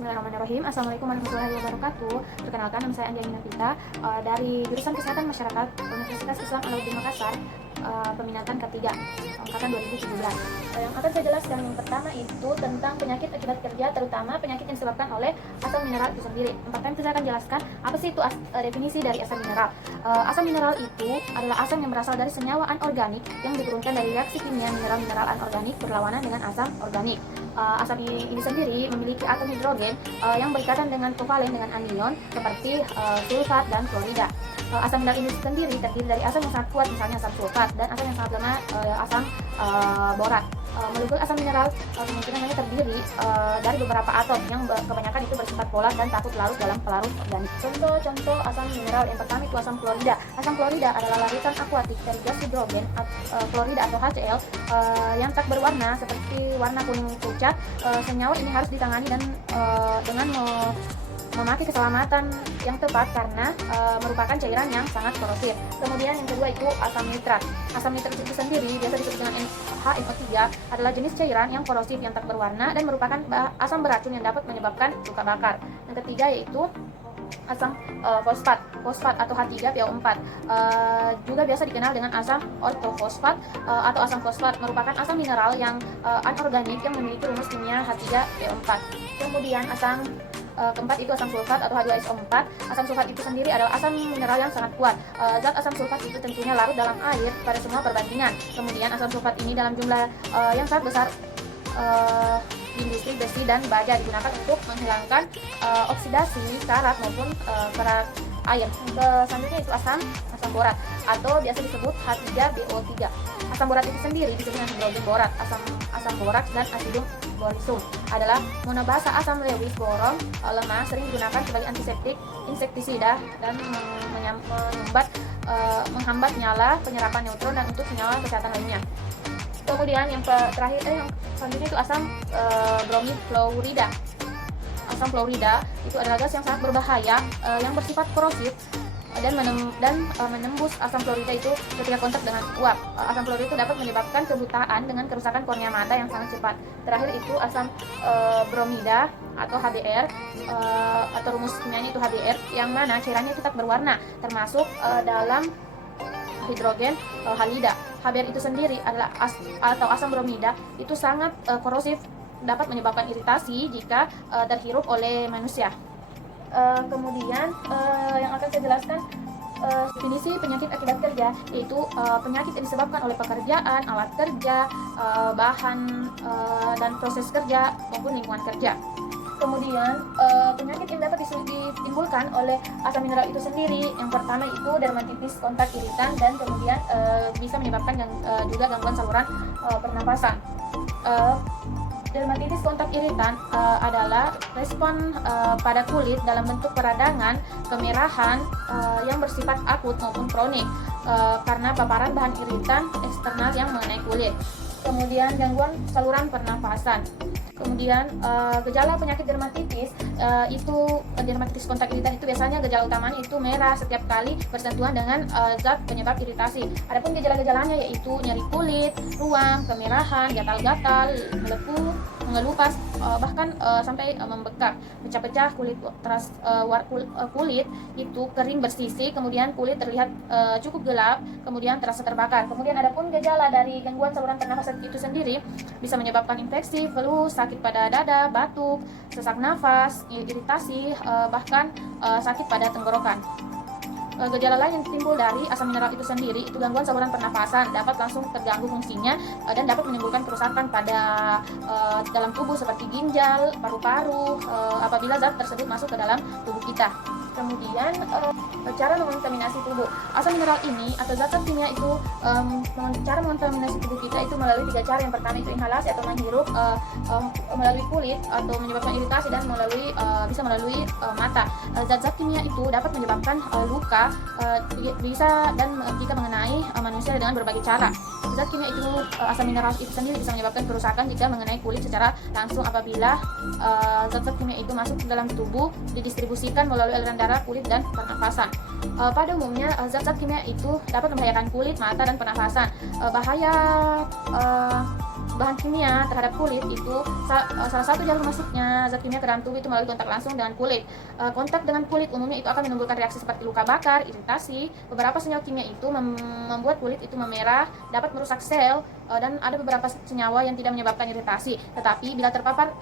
Bismillahirrahmanirrahim. Assalamualaikum warahmatullahi wabarakatuh. Perkenalkan, nama saya Andiani Nafita dari jurusan Kesehatan Masyarakat Universitas Islam Alauddin Makassar, peminatan K3 angkatan 2017. Yang akan saya jelaskan yang pertama itu tentang penyakit akibat kerja, terutama penyakit yang disebabkan oleh asam mineral itu sendiri. Yang pertama itu saya akan jelaskan apa sih itu definisi dari asam mineral. Asam mineral itu adalah asam yang berasal dari senyawa anorganik yang diturunkan dari reaksi kimia mineral-mineral anorganik berlawanan dengan asam organik. Asam ini sendiri memiliki atom hidrogen yang berikatan dengan kovalen dengan anion seperti sulfat dan klorida. Asam mineral ini sendiri terdiri dari asam yang sangat kuat, misalnya asam sulfat, dan asam yang sangat lemah, asam borat. Molekul asam mineral kemungkinan hanya terdiri dari beberapa atom yang kebanyakan itu bersifat polar dan takut larut dalam pelarut organik. Contoh asam mineral yang pertama itu asam klorida. Asam klorida adalah larutan akuatik dari gas hidrogen klorida atau HCl yang tak berwarna seperti warna kuning pucat. Senyawa ini harus ditangani dan dengan memakai keselamatan yang tepat karena merupakan cairan yang sangat korosif. Kemudian yang kedua itu asam nitrat. Asam nitrat itu sendiri biasa disebut dengan HNO3 adalah jenis cairan yang korosif yang tak berwarna dan merupakan asam beracun yang dapat menyebabkan luka bakar. Yang ketiga yaitu asam fosfat atau H3PO4 juga biasa dikenal dengan asam ortofosfat atau asam fosfat, merupakan asam mineral yang anorganik yang memiliki rumus kimia H3PO4. Kemudian asam keempat itu asam sulfat atau H2SO4. Asam sulfat itu sendiri adalah asam mineral yang sangat kuat. Zat asam sulfat itu tentunya larut dalam air pada semua perbandingan. Kemudian asam sulfat ini dalam jumlah yang sangat besar di industri besi dan baja digunakan untuk menghilangkan oksidasi karat maupun kerak air. Selanjutnya itu asam borat atau biasa disebut H3BO3. Asam borat itu sendiri disebut dengan hidrogen borat. Asam boraks dan asidum borisum adalah monobasa asam lewis boron lemah, sering digunakan sebagai antiseptik, insektisida, dan menghambat nyala penyerapan neutron dan untuk senyawa kesehatan lainnya. Kemudian yang terakhir yang selanjutnya itu asam bromifluorida. Asam fluorida itu adalah gas yang sangat berbahaya yang bersifat korosif dan menembus asam fluorida itu ketika kontak dengan uap. Asam fluorida itu dapat menyebabkan kebutaan dengan kerusakan kornea mata yang sangat cepat. Terakhir itu asam bromida atau HBr atau rumus kimianya itu HBr, yang mana cairannya itu tak berwarna, termasuk dalam hidrogen halida. HBr itu sendiri adalah atau asam bromida itu sangat korosif, dapat menyebabkan iritasi jika terhirup oleh manusia. Kemudian yang akan saya jelaskan definisi penyakit akibat kerja, yaitu penyakit yang disebabkan oleh pekerjaan, alat kerja, bahan dan proses kerja maupun lingkungan kerja. Kemudian penyakit yang dapat ditimbulkan oleh asam mineral itu sendiri, yang pertama itu dermatitis kontak iritan, dan kemudian bisa menyebabkan juga gangguan saluran pernapasan. Dermatitis kontak iritan adalah respon pada kulit dalam bentuk peradangan, kemerahan yang bersifat akut maupun kronik karena paparan bahan iritan eksternal yang mengenai kulit. Kemudian gangguan saluran pernafasan. Kemudian gejala penyakit dermatitis dermatitis kontak iritan itu biasanya gejala utamanya itu merah setiap kali bersentuhan dengan zat penyebab iritasi. Adapun gejala-gejalanya yaitu nyeri kulit, ruam, kemerahan, gatal-gatal, melepuh, mengelupas, bahkan sampai membekak, pecah-pecah kulit, kulit itu kering bersisi, kemudian kulit terlihat cukup gelap, kemudian terasa terbakar. Kemudian adapun gejala dari gangguan saluran pernafasan itu sendiri bisa menyebabkan infeksi, flu, sakit pada dada, batuk, sesak nafas, iritasi, bahkan sakit pada tenggorokan. Gejala lain yang timbul dari asam mineral itu sendiri itu gangguan saluran pernafasan, dapat langsung terganggu fungsinya dan dapat menimbulkan kerusakan pada dalam tubuh seperti ginjal, paru-paru apabila zat tersebut masuk ke dalam tubuh kita. Kemudian cara mengontaminasi tubuh. Asam mineral ini atau zat-zat kimia itu cara mengontaminasi tubuh kita itu melalui 3 cara. Yang pertama itu inhalasi atau menghirup melalui kulit atau menyebabkan iritasi, dan bisa melalui mata. Zat-zat kimia itu dapat menyebabkan luka bisa dan jika mengenai manusia dengan berbagai cara. Zat kimia itu asam mineral itu sendiri bisa menyebabkan kerusakan jika mengenai kulit secara langsung apabila zat-zat kimia itu masuk ke dalam tubuh, didistribusikan melalui aliran darah, kulit, dan pernafasan. Pada umumnya zat-zat kimia itu dapat membahayakan kulit, mata, dan pernafasan. bahan kimia terhadap kulit itu salah satu jalur masuknya zat kimia ke dalam tubuh itu melalui kontak langsung dengan kulit. Kontak dengan kulit umumnya itu akan menimbulkan reaksi seperti luka bakar, iritasi. Beberapa senyawa kimia itu membuat kulit itu memerah, dapat merusak sel, dan ada beberapa senyawa yang tidak menyebabkan iritasi. Tetapi bila terpapar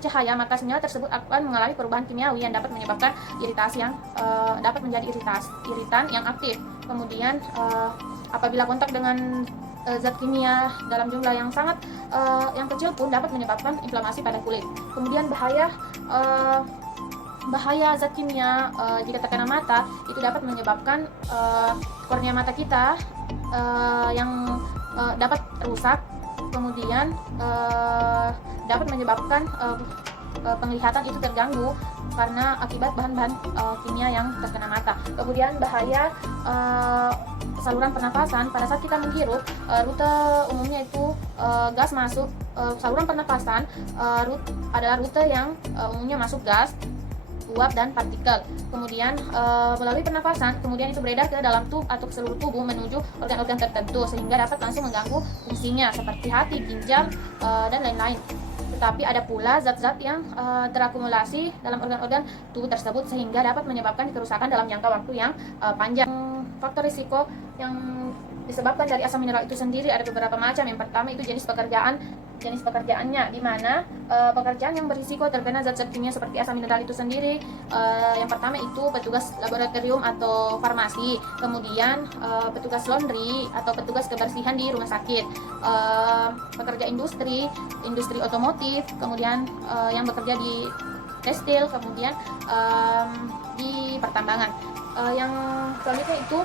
cahaya, maka senyawa tersebut akan mengalami perubahan kimiawi yang dapat menyebabkan iritasi yang dapat menjadi iritan yang aktif. Kemudian apabila kontak dengan zat kimia dalam jumlah yang sangat yang kecil pun dapat menyebabkan inflamasi pada kulit. Kemudian bahaya zat kimia jika terkena mata itu dapat menyebabkan kornea mata kita yang dapat rusak. Kemudian dapat menyebabkan penglihatan itu terganggu karena akibat bahan-bahan kimia yang terkena mata. Kemudian bahaya saluran pernafasan pada saat kita menghirup, rute umumnya itu gas masuk saluran pernafasan adalah rute yang umumnya masuk gas, uap dan partikel. Kemudian melalui pernafasan, kemudian itu beredar ke dalam tubuh atau ke seluruh tubuh menuju organ-organ tertentu sehingga dapat langsung mengganggu fungsinya seperti hati, ginjal, dan lain-lain. Tetapi ada pula zat-zat yang terakumulasi dalam organ-organ tubuh tersebut sehingga dapat menyebabkan kerusakan dalam jangka waktu yang panjang. Faktor risiko yang disebabkan dari asam mineral itu sendiri ada beberapa macam. Yang pertama itu jenis pekerjaannya, di mana pekerjaan yang berisiko terkena zat-zat kimia seperti asam mineral itu sendiri. Yang pertama itu petugas laboratorium atau farmasi, kemudian petugas laundry atau petugas kebersihan di rumah sakit, pekerja industri otomotif, kemudian yang bekerja di tekstil, kemudian di pertambangan. Yang selanjutnya itu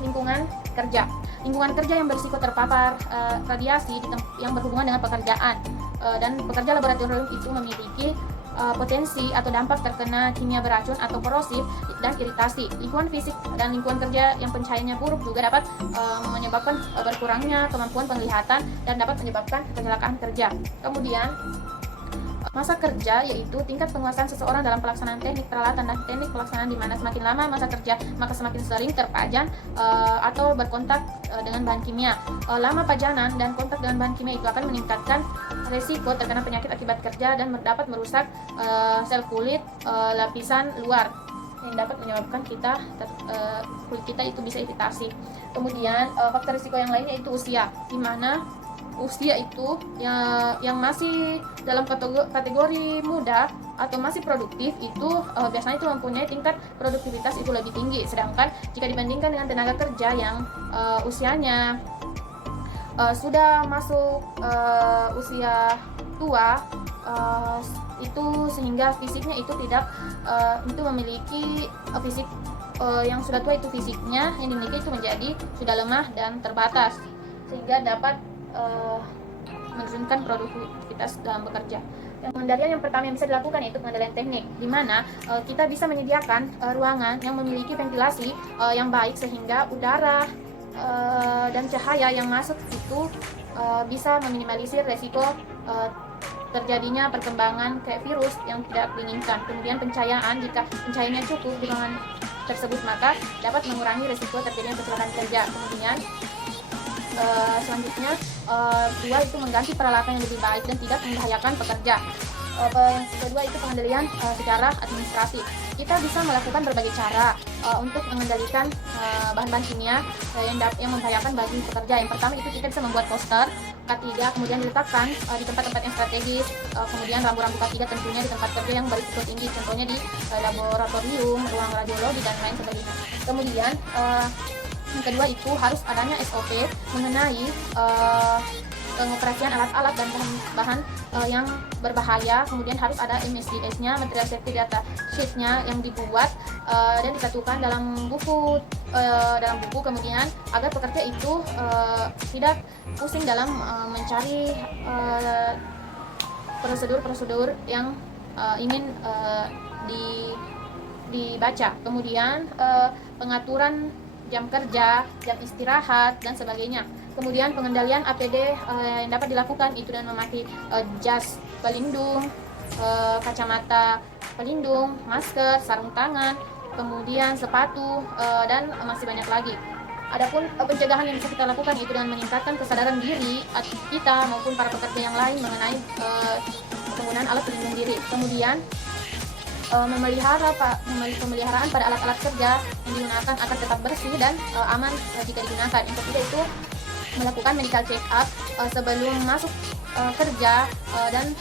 lingkungan kerja. Lingkungan kerja yang berisiko terpapar radiasi yang berhubungan dengan pekerjaan, dan pekerja laboratorium itu memiliki potensi atau dampak terkena kimia beracun atau korosif dan iritasi. Lingkungan fisik dan lingkungan kerja yang pencahayanya buruk juga dapat menyebabkan berkurangnya kemampuan penglihatan dan dapat menyebabkan kecelakaan kerja. Kemudian masa kerja yaitu tingkat penguasaan seseorang dalam pelaksanaan teknik peralatan dan teknik pelaksanaan, di mana semakin lama masa kerja maka semakin sering terpajan atau berkontak dengan bahan kimia. Lama pajanan dan kontak dengan bahan kimia itu akan meningkatkan resiko terkena penyakit akibat kerja dan dapat merusak sel kulit lapisan luar yang dapat menyebabkan kulit kita itu bisa iritasi. Kemudian faktor risiko yang lainnya itu usia, di mana usia itu yang masih dalam kategori muda atau masih produktif itu biasanya itu mempunyai tingkat produktivitas itu lebih tinggi. Sedangkan jika dibandingkan dengan tenaga kerja yang usianya sudah masuk usia tua, itu sehingga fisiknya itu tidak itu memiliki fisik yang sudah tua, itu fisiknya yang dimiliki itu menjadi sudah lemah dan terbatas sehingga dapat menurunkan produktivitas dalam bekerja. Yang pengendalian yang pertama yang bisa dilakukan yaitu pengendalian teknik, di mana kita bisa menyediakan ruangan yang memiliki ventilasi yang baik sehingga udara dan cahaya yang masuk itu bisa meminimalisir resiko terjadinya perkembangan kayak virus yang tidak diinginkan. Kemudian pencahayaan, jika pencahayaannya cukup di ruangan tersebut maka dapat mengurangi resiko terjadinya kecelakaan kerja. Kemudian selanjutnya dua itu mengganti peralatan yang lebih baik dan tidak membahayakan pekerja. Yang kedua itu pengendalian secara administrasi. Kita bisa melakukan berbagai cara untuk mengendalikan bahan-bahan kimia yang membahayakan bagi pekerja. Yang pertama itu kita bisa membuat poster K3, kemudian diletakkan di tempat-tempat yang strategis, kemudian rambu-rambu K3 tentunya di tempat kerja yang berisiko tinggi, contohnya di laboratorium, ruang radiologi dan lain sebagainya. Kemudian yang kedua itu harus adanya SOP mengenai pengoperasian alat-alat dan bahan-bahan yang berbahaya. Kemudian harus ada MSDS-nya, material safety data sheet-nya yang dibuat dan disatukan dalam buku. Kemudian agar pekerja itu tidak pusing dalam mencari prosedur-prosedur yang ingin dibaca. Kemudian pengaturan jam kerja, jam istirahat, dan sebagainya. Kemudian pengendalian APD yang dapat dilakukan itu dengan memakai jas pelindung, kacamata pelindung, masker, sarung tangan, kemudian sepatu, dan masih banyak lagi. Adapun pencegahan yang bisa kita lakukan itu dengan meningkatkan kesadaran diri kita maupun para pekerja yang lain mengenai penggunaan alat pelindung diri. Kemudian pemeliharaan pada alat-alat kerja yang digunakan akan tetap bersih dan aman jika digunakan. Yang ketiga itu melakukan medical check up sebelum masuk kerja dan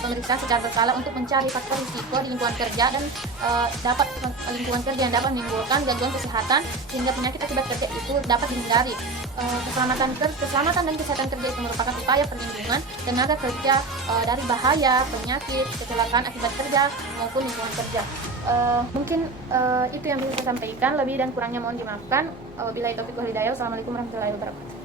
pemeriksaan secara berkala untuk mencari faktor risiko di lingkungan kerja dan lingkungan kerja yang dapat menimbulkan gangguan kesehatan sehingga penyakit akibat kerja itu dapat dihindari. Keselamatan dan kesehatan kerja itu merupakan upaya perlindungan tenaga kerja dari bahaya, penyakit, kecelakaan akibat kerja maupun lingkungan kerja. Mungkin itu yang bisa saya sampaikan, lebih dan kurangnya mohon dimaafkan. Wabillahi taufiq wal hidayah. Wassalamualaikum warahmatullahi wabarakatuh.